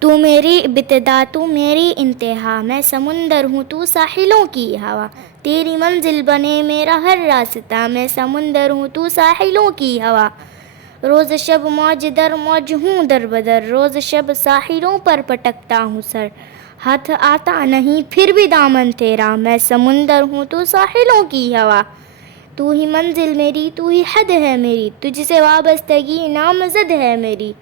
تو میری ابتدا تو میری انتہا، میں سمندر ہوں تو ساحلوں کی ہوا، تیری منزل بنے میرا ہر راستہ، میں سمندر ہوں تو ساحلوں کی ہوا، روز شب موج در موج ہوں در بدر، روز شب ساحلوں پر پٹکتا ہوں سر، ہاتھ آتا نہیں پھر بھی دامن تیرا، میں سمندر ہوں تو ساحلوں کی ہوا، تو ہی منزل میری تو ہی حد ہے میری، تجھ سے وابستگی نامزد ہے میری،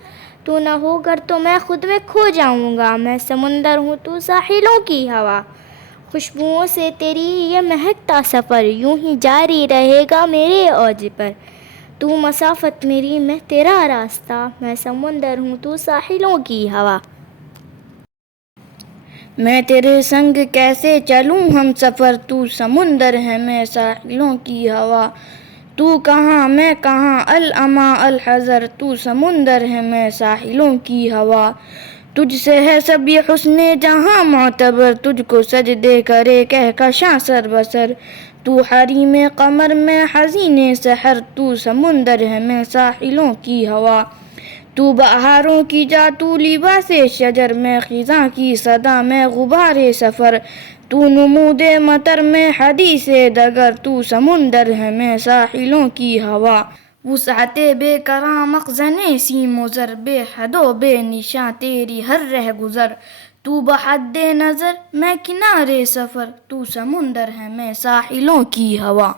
تو نہ ہو گر تو میں خود میں کھو جاؤں گا، میں سمندر ہوں تو ساحلوں کی ہوا، خوشبوؤں سے تیری یہ مہکتا سفر یوں ہی جاری رہے گا میرے اوج پر، تو مسافت میری میں تیرا راستہ، میں سمندر ہوں تو ساحلوں کی ہوا، میں تیرے سنگ کیسے چلوں ہم سفر، تو سمندر ہے میں ساحلوں کی ہوا، تو کہاں میں کہاں الاما الحذر، تو سمندر ہے میں ساحلوں کی ہوا، تجھ سے ہے سب یہ حسن جہاں معتبر، تجھ کو سجدے کرے کہکشاں سر بسر، تو حریم قمر میں حزین سحر، تو سمندر ہے میں ساحلوں کی ہوا، تو بہاروں کی جا تو لباس شجر، میں خزاں کی صدا میں غبار سفر، تو نمود مطر میں حدیث دگر، تو سمندر ہے میں ساحلوں کی ہوا، وسعت بے کراں مخزن سیم و زر، بے حد و بے نشاں تیری ہر رہ گزر، تو بحد نظر میں کنارے سفر، تو سمندر ہے میں ساحلوں کی ہوا۔